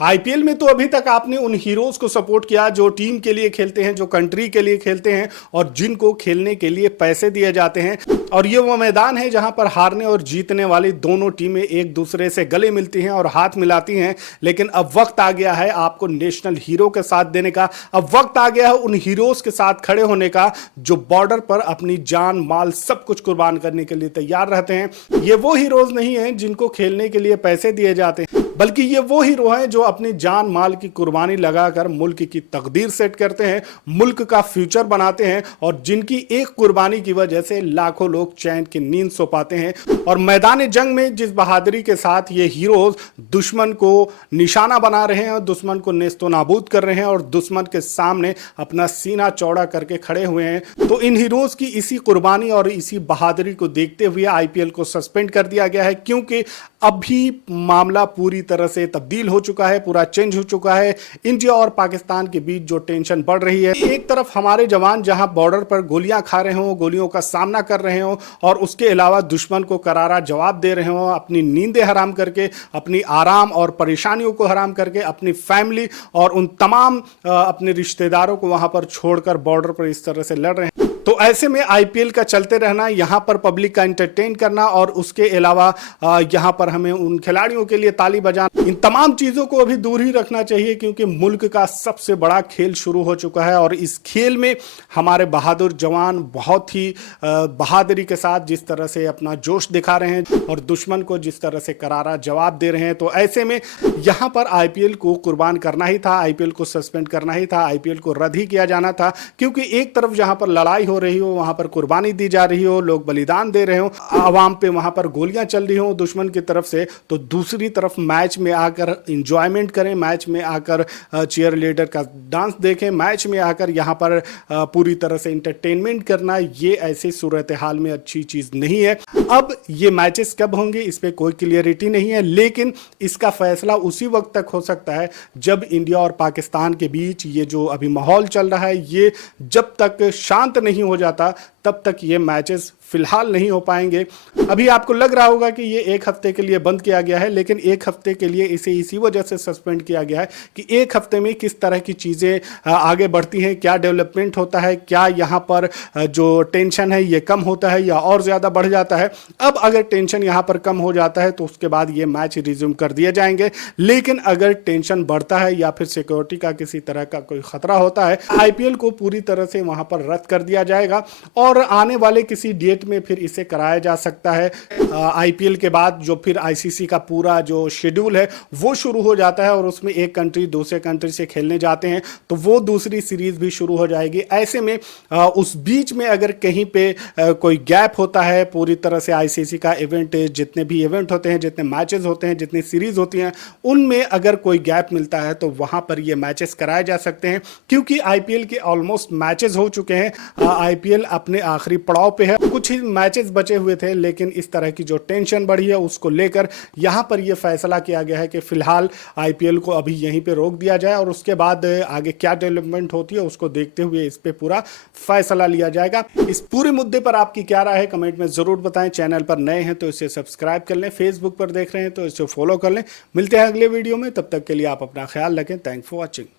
IPL में तो अभी तक आपने उन हीरोज को सपोर्ट किया जो टीम के लिए खेलते हैं, जो कंट्री के लिए खेलते हैं और जिनको खेलने के लिए पैसे दिए जाते हैं। और ये वो मैदान है जहां पर हारने और जीतने वाली दोनों टीमें एक दूसरे से गले मिलती हैं और हाथ मिलाती हैं। लेकिन अब वक्त आ गया है आपको नेशनल हीरो के साथ देने का। अब वक्त आ गया है उन हीरोज के साथ खड़े होने का जो बॉर्डर पर अपनी जान माल सब कुछ कुर्बान करने के लिए तैयार रहते हैं। ये वो हीरोज नहीं हैं जिनको खेलने के लिए पैसे दिए जाते हैं, बल्कि ये वो हीरो हैं जो अपनी जान माल की कुर्बानी लगाकर मुल्क की तकदीर सेट करते हैं, मुल्क का फ्यूचर बनाते हैं और जिनकी एक कुर्बानी की वजह से लाखों लोग चैन की नींद सो पाते हैं। और मैदान जंग में जिस बहादुरी के साथ ये हीरोज दुश्मन को निशाना बना रहे हैं, दुश्मन को नेस्तो नाबूद कर रहे हैं और दुश्मन के सामने अपना सीना चौड़ा करके खड़े हुए हैं, तो इन हीरोज की इसी कुर्बानी और इसी बहादुरी को देखते हुए आईपीएल को सस्पेंड कर दिया गया है। क्योंकि अभी मामला पूरी तरह से तब्दील हो चुका है, पूरा चेंज हो चुका है। इंडिया और पाकिस्तान के बीच जो टेंशन बढ़ रही है, एक तरफ हमारे जवान जहां बॉर्डर पर गोलियां खा रहे हो, गोलियों का सामना कर रहे हो और उसके अलावा दुश्मन को करारा जवाब दे रहे हो, अपनी नींदें हराम करके, अपनी आराम और परेशानियों को हराम करके, अपनी फैमिली और उन तमाम अपने रिश्तेदारों को वहां पर छोड़कर बॉर्डर पर इस तरह से लड़ रहे हैं। तो ऐसे में आईपीएल का चलते रहना, यहां पर पब्लिक का एंटरटेन करना और उसके अलावा यहां पर हमें उन खिलाड़ियों के लिए ताली बजाना, इन तमाम चीजों को अभी दूर ही रखना चाहिए। क्योंकि मुल्क का सबसे बड़ा खेल शुरू हो चुका है और इस खेल में हमारे बहादुर जवान बहुत ही बहादुरी के साथ जिस तरह से अपना जोश दिखा रहे हैं और दुश्मन को जिस तरह से करारा जवाब दे रहे हैं, तो ऐसे में यहां पर आईपीएल को कुर्बान करना ही था, आईपीएल को सस्पेंड करना ही था, आईपीएल को रद्द ही किया जाना था। क्योंकि एक तरफ जहां पर लड़ाई हो रही हो, वहां पर कुर्बानी दी जा रही हो, लोग बलिदान दे रहे हो, आवाम पे वहां पर गोलियां चल रही हो दुश्मन की तरफ से, तो दूसरी तरफ मैच में आकर इंजॉयमेंट करें, मैच में आकर चीयर लीडर का डांस देखें, मैच में आकर यहां पर पूरी तरह से इंटरटेनमेंट करना, ये ऐसी सूरत हाल में अच्छी चीज नहीं है। अब ये मैचेस कब होंगे इस पे कोई क्लियरिटी नहीं है, लेकिन इसका फैसला उसी वक्त तक हो सकता है जब इंडिया और पाकिस्तान के बीच ये जो अभी माहौल चल रहा है, ये जब तक शांत नहीं हो जाता तब तक ये मैचेस फिलहाल नहीं हो पाएंगे। अभी आपको लग रहा होगा कि ये एक हफ्ते के लिए बंद किया गया है, लेकिन एक हफ्ते के लिए इसे इसी वजह से सस्पेंड किया गया है कि एक हफ्ते में किस तरह की चीज़ें आगे बढ़ती हैं, क्या डेवलपमेंट होता है, क्या यहाँ पर जो टेंशन है ये कम होता है या और ज़्यादा बढ़ जाता है। अब अगर टेंशन यहाँ पर कम हो जाता है तो उसके बाद ये मैच रिज्यूम कर दिए जाएंगे, लेकिन अगर टेंशन बढ़ता है या फिर सिक्योरिटी का किसी तरह का कोई खतरा होता है, आईपीएल को पूरी तरह से वहाँ पर रद्द कर दिया जाएगा और आने वाले किसी डेट में फिर इसे कराया जा सकता है। आईपीएल के बाद जो फिर आईसीसी का पूरा जो शेड्यूल है वो शुरू हो जाता है और उसमें एक कंट्री दूसरे कंट्री से खेलने जाते हैं, तो वो दूसरी सीरीज भी शुरू हो जाएगी। ऐसे में उस बीच में अगर कहीं पे कोई गैप होता है, पूरी तरह से आईसीसी का इवेंट, जितने भी इवेंट होते हैं, जितने मैचेस होते हैं, जितनी सीरीज होती हैं, उनमें अगर कोई गैप मिलता है तो वहां पर ये मैचेस कराए जा सकते हैं। क्योंकि आईपीएल के ऑलमोस्ट मैचेस हो चुके हैं, आईपीएल अपने आखिरी पड़ाव पे है, कुछ ही मैचेस बचे हुए थे, लेकिन इस तरह की जो टेंशन बढ़ी है उसको लेकर यहां पर यह फैसला किया गया है कि फिलहाल आईपीएल को अभी यहीं पे रोक दिया जाए और उसके बाद आगे क्या डेवलपमेंट होती है उसको देखते हुए इस पे पूरा फैसला लिया जाएगा। इस पूरे मुद्दे पर आपकी क्या राय है कमेंट में जरूर बताएं। चैनल पर नए हैं तो इसे सब्सक्राइब कर लें, फेसबुक पर देख रहे हैं तो इसे फॉलो कर लें। मिलते हैं अगले वीडियो में, तब तक के लिए आप अपना ख्याल रखें। Thanks for watching.